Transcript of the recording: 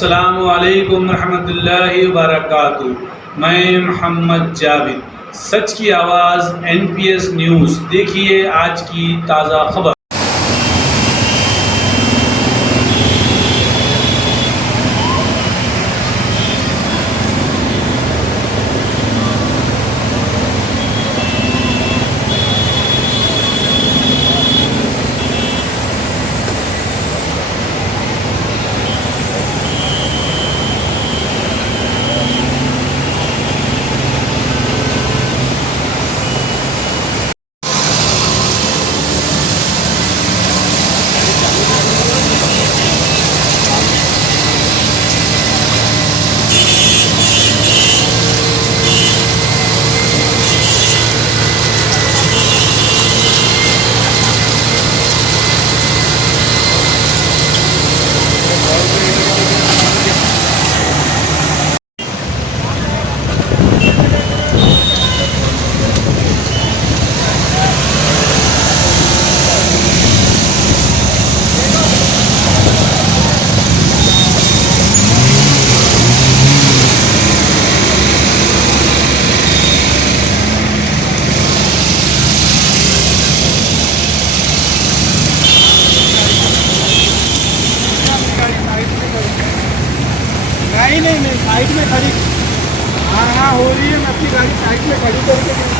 अस्सलामु अलैकुम रहमतुल्लाहि व बरकातुहू। मैं मोहम्मद जावेद, सच की आवाज़ NPS न्यूज़। देखिए आज की ताज़ा खबर। नहीं, साइड में खड़ी। हाँ, हो रही है। मैं अपनी गाड़ी साइड में खड़ी करके